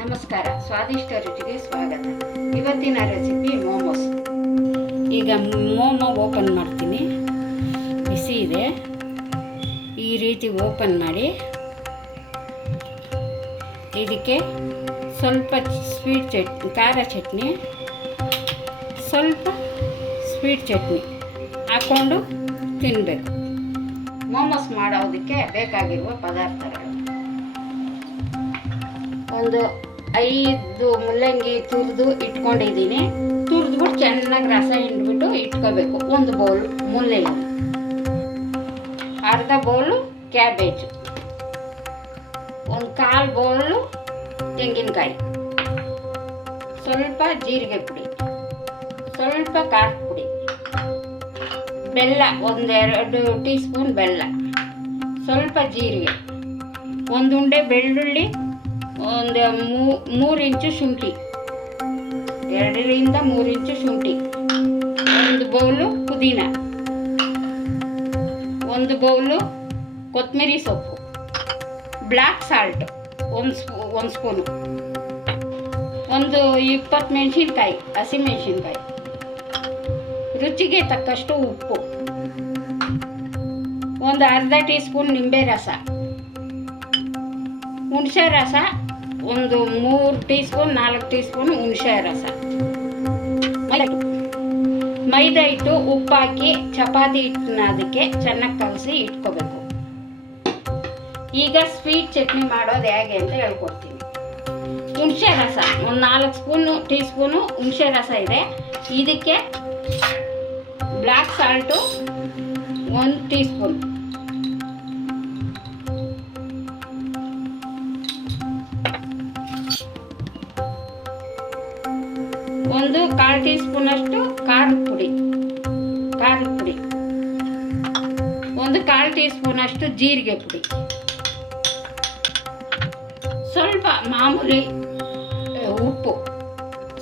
ನಮಸ್ಕಾರ, ಸ್ವಾದಿಷ್ಟ ರುಚಿಗೆ ಸ್ವಾಗತ. ಇವತ್ತಿನ ರೆಸಿಪಿ ಮೋಮೋಸ್. ಈಗ ಮೋಮೋ ಓಪನ್ ಮಾಡ್ತೀನಿ. ಬಿಸಿ ಇದೆ. ಈ ರೀತಿ ಓಪನ್ ಮಾಡಿ ಇದಕ್ಕೆ ಸ್ವಲ್ಪ ಖಾರ ಚಟ್ನಿ, ಸ್ವಲ್ಪ ಸ್ವೀಟ್ ಚಟ್ನಿ ಹಾಕ್ಕೊಂಡು ತಿನ್ನಬೇಕು. ಮೋಮೋಸ್ ಮಾಡೋದಕ್ಕೆ ಬೇಕಾಗಿರುವ ಪದಾರ್ಥಗಳು: ಒಂದು 5 ಮುಲ್ಲಂಗಿ ತುರಿದು ಇಟ್ಕೊಂಡಿದ್ದೀನಿ. ತುರಿದ್ಬಿಟ್ಟು ಚೆನ್ನಾಗಿ ರಸ ಹಿಂಡ್ಬಿಟ್ಟು ಇಟ್ಕೋಬೇಕು. ಒಂದು ಬೌಲ್ ಮುಲ್ಲಂಗಿ, ಅರ್ಧ ಬೌಲು ಕ್ಯಾಬೇಜು, ಒಂದು 1/4 ಬೌಲು ತೆಂಗಿನಕಾಯಿ, ಸ್ವಲ್ಪ ಜೀರಿಗೆ ಪುಡಿ, ಸ್ವಲ್ಪ ಖಾರದ ಪುಡಿ, ಬೆಲ್ಲ 1-2 ಟೀ ಸ್ಪೂನ್ ಬೆಲ್ಲ, ಸ್ವಲ್ಪ ಜೀರಿಗೆ, ಒಂದು ಉಂಡೆ ಬೆಳ್ಳುಳ್ಳಿ, ಒಂದು 3 ಇಂಚು ಶುಂಠಿ, 2ರಿಂದ 3 ಇಂಚು ಶುಂಠಿ, ಒಂದು ಬೌಲು ಪುದೀನ, ಒಂದು ಬೌಲು ಕೊತ್ತಂಬರಿ ಸೊಪ್ಪು, ಬ್ಲ್ಯಾಕ್ ಸಾಲ್ಟ್ 1 ಸ್ಪೂನು, ಒಂದು 20 ಮೆಣಸಿನ್ಕಾಯಿ, ಹಸಿಮೆಣಸಿನ್ಕಾಯಿ, ರುಚಿಗೆ ತಕ್ಕಷ್ಟು ಉಪ್ಪು, ಒಂದು ಅರ್ಧ ಟೀ ಸ್ಪೂನ್ ನಿಂಬೆ ರಸ, ಹುಣಸೆ ರಸ ಒಂದು 3 ಟೀ ಸ್ಪೂನ್ 4 ಟೀ ಸ್ಪೂನ್ ಹುಣಸೆ ರಸ, ಮೈದಾ ಹಿಟ್ಟು, ಉಪ್ಪು ಹಾಕಿ ಚಪಾತಿ ಹಿಟ್ಟನ್ನ ಅದಕ್ಕೆ ಚೆನ್ನಾಗಿ ಕಲಸಿ ಇಟ್ಕೋಬೇಕು. ಈಗ ಸ್ವೀಟ್ ಚಟ್ನಿ ಮಾಡೋದು ಹೇಗೆ ಅಂತ ಹೇಳ್ಕೊಡ್ತೀನಿ. ಹುಣಸೆ ರಸ ಒಂದು 4 ಟೀ ಸ್ಪೂನು ಹುಣಸೆ ರಸ ಇದೆ. ಇದಕ್ಕೆ ಬ್ಲ್ಯಾಕ್ ಸಾಲ್ಟು 1 ಟೀ ಸ್ಪೂನ್, ಒಂದು 1/4 ಟೀ ಸ್ಪೂನ್ ಅಷ್ಟು ಖಾರದ ಪುಡಿ, ಒಂದು 1/4 ಟೀ ಸ್ಪೂನ್ ಅಷ್ಟು ಜೀರಿಗೆ ಪುಡಿ, ಸ್ವಲ್ಪ ಮಾಮೂಲಿ ಉಪ್ಪು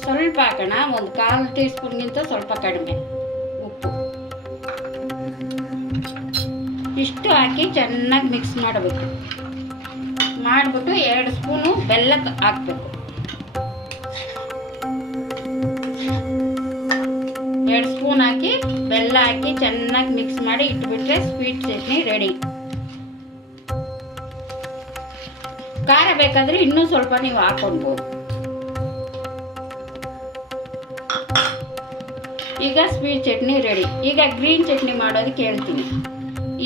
ಸ್ವಲ್ಪ ಹಾಕೋಣ. ಒಂದು 1/4 ಟೀ ಸ್ಪೂನ್ಗಿಂತ ಸ್ವಲ್ಪ ಕಡಿಮೆ ಉಪ್ಪು. ಇಷ್ಟು ಹಾಕಿ ಚೆನ್ನಾಗಿ ಮಿಕ್ಸ್ ಮಾಡಬೇಕು. ಮಾಡಿಬಿಟ್ಟು 2 ಸ್ಪೂನು ಬೆಲ್ಲ ಹಾಕಬೇಕು. 2 ಸ್ಪೂನ್ ಹಾಕಿ ಬೆಲ್ಲ ಹಾಕಿ ಚೆನ್ನಾಗಿ ಮಿಕ್ಸ್ ಮಾಡಿ ಇಟ್ಬಿಟ್ರೆ ಸ್ವೀಟ್ ಚಟ್ನಿ ರೆಡಿ. ಖಾರ ಬೇಕಾದರೆ ಇನ್ನೂ ಸ್ವಲ್ಪ ನೀವು ಹಾಕೊಳ್ಬೋದು. ಈಗ ಸ್ವೀಟ್ ಚಟ್ನಿ ರೆಡಿ. ಈಗ ಗ್ರೀನ್ ಚಟ್ನಿ ಮಾಡೋದಕ್ಕೆ ಹೇಳ್ತೀನಿ.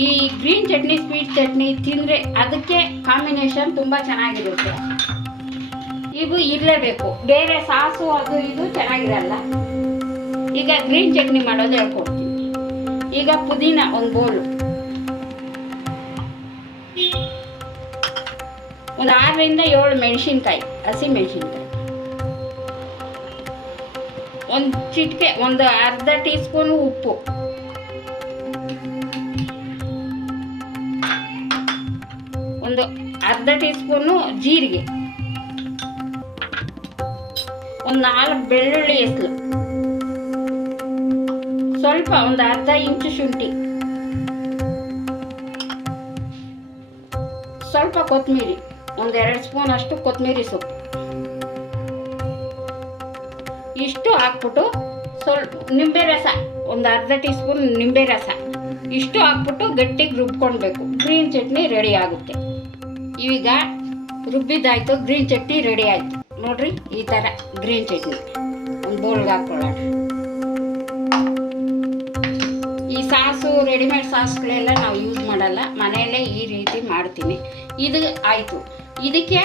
ಈ ಗ್ರೀನ್ ಚಟ್ನಿ ಸ್ವೀಟ್ ಚಟ್ನಿ ತಿಂದರೆ ಅದಕ್ಕೆ ಕಾಂಬಿನೇಷನ್ ತುಂಬ ಚೆನ್ನಾಗಿರುತ್ತೆ. ಇವು ಇರಲೇಬೇಕು, ಬೇರೆ ಸಾಸು ಅದು ಇದು ಚೆನ್ನಾಗಿರಲ್ಲ. ಈಗ ಗ್ರೀನ್ ಚಟ್ನಿ ಮಾಡೋದು ಹೇಳ್ಕೊಡ್ತೀನಿ. ಈಗ ಪುದೀನ 1 ಬೌಲು, ಒಂದು 6ರಿಂದ 7 ಮೆಣಸಿನ್ಕಾಯಿ, ಹಸಿ ಮೆಣಸಿನ್ಕಾಯಿ, ಒಂದು ಚಿಟಿಕೆ, ಒಂದು ಅರ್ಧ ಟೀ ಸ್ಪೂನು ಉಪ್ಪು, ಒಂದು ಅರ್ಧ ಟೀ ಸ್ಪೂನು ಜೀರಿಗೆ, ಒಂದು 4 ಬೆಳ್ಳುಳ್ಳಿ ಎಸಳು, ಸ್ವಲ್ಪ ಒಂದು ಅರ್ಧ ಇಂಚು ಶುಂಠಿ, ಸ್ವಲ್ಪ ಕೊತ್ತಂಬರಿ, ಒಂದು 2 ಸ್ಪೂನ್ ಅಷ್ಟು ಕೊತ್ತಂಬರಿ ಸೊಪ್ಪು. ಇಷ್ಟು ಹಾಕ್ಬಿಟ್ಟು ಸ್ವಲ್ಪ ನಿಂಬೆ ರಸ, ಒಂದು ಅರ್ಧ ಟೀ ಸ್ಪೂನ್ ನಿಂಬೆ ರಸ, ಇಷ್ಟು ಹಾಕ್ಬಿಟ್ಟು ಗಟ್ಟಿಗೆ ರುಬ್ಕೊಳ್ಬೇಕು. ಗ್ರೀನ್ ಚಟ್ನಿ ರೆಡಿ ಆಗುತ್ತೆ. ಈಗ ರುಬ್ಬಿದ್ದಾಯ್ತು, ಗ್ರೀನ್ ಚಟ್ನಿ ರೆಡಿ ಆಯಿತು. ನೋಡ್ರಿ, ಈ ಥರ ಗ್ರೀನ್ ಚಟ್ನಿ ಒಂದು ಬೌಲ್ಗೆ ಹಾಕ್ಕೊಳ್ಳೋಣ. ಈ ಸಾಸು ರೆಡಿಮೇಡ್ ಸಾಸ್ಗಳೆಲ್ಲ ನಾವು ಯೂಸ್ ಮಾಡಲ್ಲ, ಮನೆಯಲ್ಲೇ ಈ ರೀತಿ ಮಾಡ್ತೀನಿ. ಇದು ಆಯಿತು. ಇದಕ್ಕೆ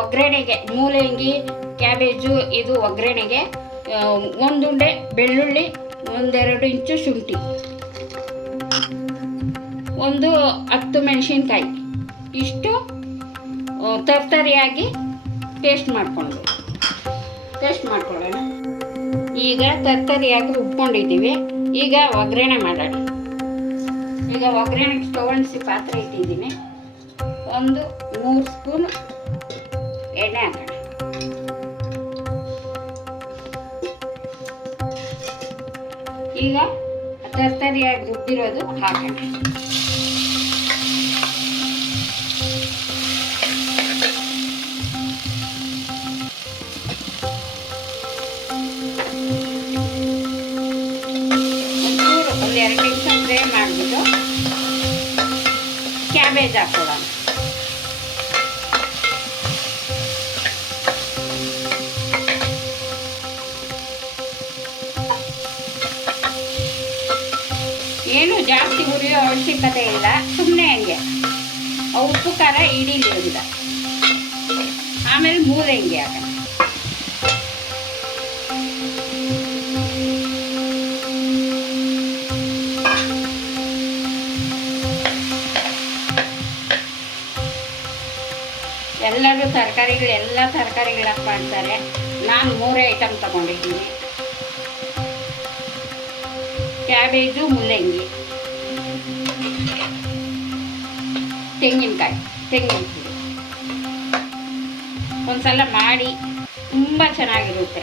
ಒಗ್ಗರಣೆಗೆ ಮೂಲಂಗಿ ಕ್ಯಾಬೇಜು ಇದು ಒಗ್ಗರಣೆಗೆ 1 ಉಂಡೆ ಬೆಳ್ಳುಳ್ಳಿ, 1-2 ಇಂಚು ಶುಂಠಿ, ಒಂದು 10 ಮೆಣಸಿನ್ಕಾಯಿ, ಇಷ್ಟು ತರ್ತರಿಯಾಗಿ ಪೇಸ್ಟ್ ಮಾಡ್ಕೊಳ್ಳೋಣ. ಈಗ ತರ್ತರಿಯಾಗಿ ರುಬ್ಕೊಂಡಿದ್ದೀವಿ. ಈಗ ಒಗ್ಗರಣೆ ಮಾಡೋಣ. ಈಗ ಒಗ್ಗರಣೆಗೆ ಸ್ಟವ್ ಅಂಟಿಸಿ ಪಾತ್ರೆ ಇಟ್ಟಿದ್ದೀನಿ. ಒಂದು 3 ಸ್ಪೂನ್ ಎಣ್ಣೆ ಹಾಕೋಣ. ಈಗ ತರ್ತರಿಯಾಗಿ ರುಬ್ಬಿರೋದು ಹಾಕೋಣ. ಕ್ಯಾಬೇಜ್ ಹಾಕೊಳ್ಳೋಣ. ಏನು ಜಾಸ್ತಿ ಹುರಿಯೋ ಅವಶ್ಯಕತೆ ಇಲ್ಲ, ಸುಮ್ಮನೆ ಹಂಗೆ ಉಪ್ಪು ಖಾರ ಇಡೀಲಿ ಅಂತ. ಆಮೇಲೆ ಮೂಲಂಗಿ ಹಾಕೋಣ. ಎಲ್ಲರೂ ಎಲ್ಲ ತರಕಾರಿಗಳು ಹಾಕಿ ಮಾಡ್ತಾರೆ. ನಾನು 3 ಐಟಮ್ ತಗೊಂಡಿದ್ದೀನಿ: ಕ್ಯಾಬೇಜು, ಮುಲ್ಲಂಗಿ, ತೆಂಗಿನ ತುರಿ. ಒಂದ್ಸಲ ಮಾಡಿ, ತುಂಬ ಚೆನ್ನಾಗಿರುತ್ತೆ.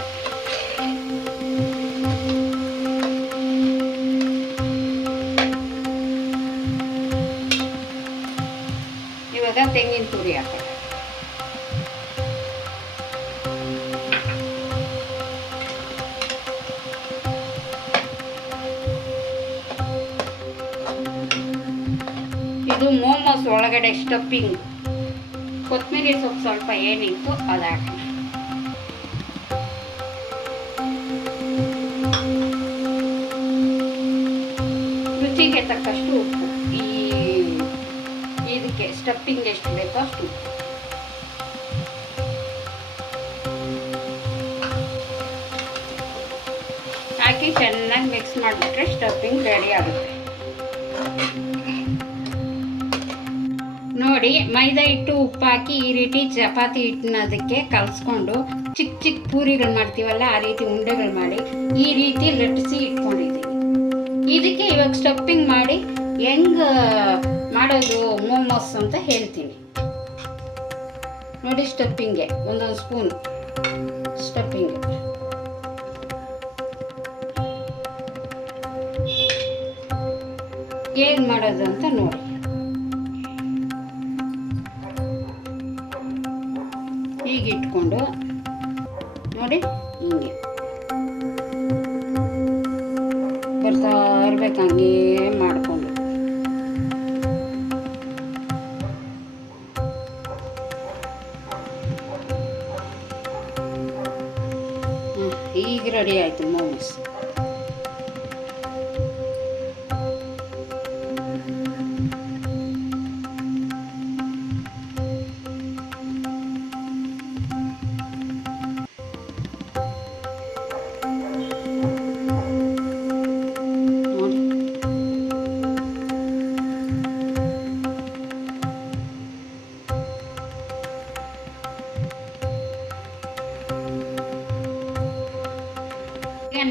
ಇವಾಗ ತೆಂಗಿನ ತುರಿ ಹಾಕೋಣ. ಇದು ಮೋಮೋಸ್ ಒಳಗಡೆ ಸ್ಟಫಿಂಗ್. ಕೊತ್ತಂಬರಿ ಸೊಪ್ಪು ಸ್ವಲ್ಪ ಏನಿತ್ತು ಅದು ಹಾಕೋಣ. ರುಚಿಗೆ ತಕ್ಕಷ್ಟು ಉಪ್ಪು. ಇದಕ್ಕೆ ಸ್ಟಫಿಂಗ್ ಎಷ್ಟು ಬೇಕೋ ಅಷ್ಟು ಉಪ್ಪು ಹಾಕಿ ಚೆನ್ನಾಗಿ ಮಿಕ್ಸ್ ಮಾಡಿಬಿಟ್ರೆ ಸ್ಟಫಿಂಗ್ ರೆಡಿ ಆಗುತ್ತೆ. ನೋಡಿ, ಮೈದಾ ಹಿಟ್ಟು, ಉಪ್ಪು ಹಾಕಿ ಈ ರೀತಿ ಚಪಾತಿ ಹಿಟ್ಟನ್ನ ಅದಕ್ಕೆ ಕಲಸ್ಕೊಂಡು ಚಿಕ್ಕ ಚಿಕ್ಕ ಪೂರಿಗಳು ಮಾಡ್ತೀವಲ್ಲ, ಆ ರೀತಿ ಉಂಡೆಗಳು ಮಾಡಿ ಈ ರೀತಿ ಲಟ್ಟಿಸಿ ಇಟ್ಕೊಂಡಿದ್ದೀವಿ. ಇದಕ್ಕೆ ಇವಾಗ ಸ್ಟಫಿಂಗ್ ಮಾಡಿ ಹೆಂಗ್ ಮಾಡೋದು ಮೋಮೋಸ್ ಅಂತ ಹೇಳ್ತೀನಿ ನೋಡಿ. ಸ್ಟಫಿಂಗ್ಗೆ ಒಂದೊಂದು ಸ್ಪೂನ್ ಸ್ಟಫಿಂಗ್. ಹೇಗೆ ಮಾಡೋದು ಅಂತ ನೋಡಿ. ಹೀಗೆ ಇಟ್ಕೊಂಡು ನೋಡಿ, ಹಿಂಗೆ ಬರ್ತಾ ಇರ್ಬೇಕು, ಹಂಗೆ ಮಾಡಿಕೊಂಡು. ಈಗ ರೆಡಿ ಆಯಿತು ಮೋಮೋಸ್.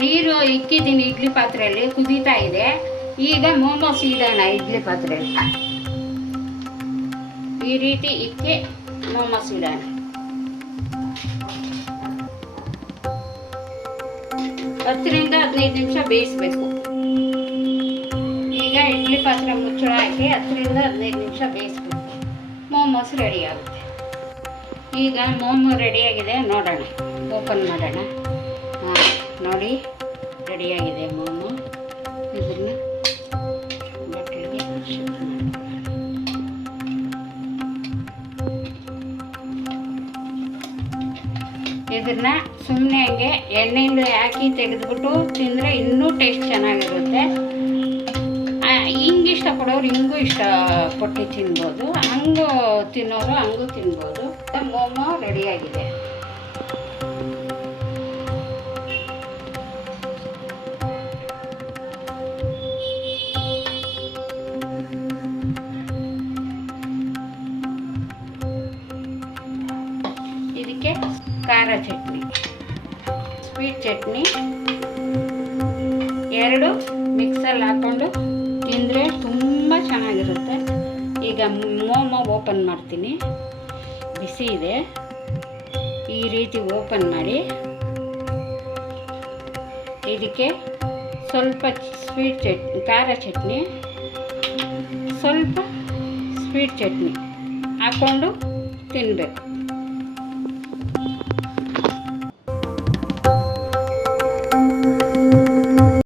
ನೀರು ಇಕ್ಕಿದ್ದೀನಿ ಇಡ್ಲಿ ಪಾತ್ರೆಯಲ್ಲಿ, ಕುದೀತಾ ಇದೆ. ಈಗ ಮೋಮೋಸ್ ಇಡೋಣ ಇಡ್ಲಿ ಪಾತ್ರೆಯಲ್ಲಿ. ಈ ರೀತಿ ಇಕ್ಕಿ ಮೋಮೋಸ್ ಇಡೋಣ. ಹತ್ತರಿಂದ 15 ನಿಮಿಷ ಬೇಯಿಸ್ಬೇಕು. ಈಗ ಇಡ್ಲಿ ಪಾತ್ರೆ ಮುಚ್ಚಳ ಹಾಕಿ 10ರಿಂದ 15 ನಿಮಿಷ ಬೇಯಿಸ್ಬೇಕು. ಮೋಮೋಸ್ ರೆಡಿ ಆಗುತ್ತೆ. ಈಗ ಮೋಮೋ ರೆಡಿಯಾಗಿದೆ, ನೋಡೋಣ, ಓಪನ್ ಮಾಡೋಣ. ನೋಡಿ, ರೆಡಿಯಾಗಿದೆ ಮೋಮೋ. ಇದನ್ನ ಬಟ್ಟಲಿಗೆ ಶಿಫ್ಟ್ ಮಾಡಿ. ಇದನ್ನ ಸುಮ್ಮನೆ ಹಂಗೆ ಎಣ್ಣೆಯಿಂದ ಹಾಕಿ ತೆಗೆದ್ಬಿಟ್ಟು ತಿಂದರೆ ಇನ್ನೂ ಟೇಸ್ಟ್ ಚೆನ್ನಾಗಿರುತ್ತೆ. ಹಿಂಗೆ ಇಷ್ಟಪಡೋರು ಹಿಂಗೂ ಇಷ್ಟಪಟ್ಟು ತಿನ್ಬೋದು, ಹಂಗೂ ತಿನ್ನೋರು ಹಂಗೂ ತಿನ್ಬೋದು. ಮೋಮೋ ರೆಡಿಯಾಗಿದೆ. ಇದಕ್ಕೆ ಖಾರ ಚಟ್ನಿ, ಸ್ವೀಟ್ ಚಟ್ನಿ 2 ಮಿಕ್ಸಲ್ಲಿ ಹಾಕ್ಕೊಂಡು ತಿಂದರೆ ತುಂಬ ಚೆನ್ನಾಗಿರುತ್ತೆ. ಈಗ ಮೋಮೋ ಓಪನ್ ಮಾಡ್ತೀನಿ. ಬಿಸಿ ಇದೆ. ಈ ರೀತಿ ಓಪನ್ ಮಾಡಿ ಇದಕ್ಕೆ ಸ್ವಲ್ಪ ಸ್ವೀಟ್ ಚಟ್ನಿ, ಖಾರ ಚಟ್ನಿ, ಸ್ವಲ್ಪ ಸ್ವೀಟ್ ಚಟ್ನಿ ಹಾಕ್ಕೊಂಡು ತಿನ್ನಬೇಕು.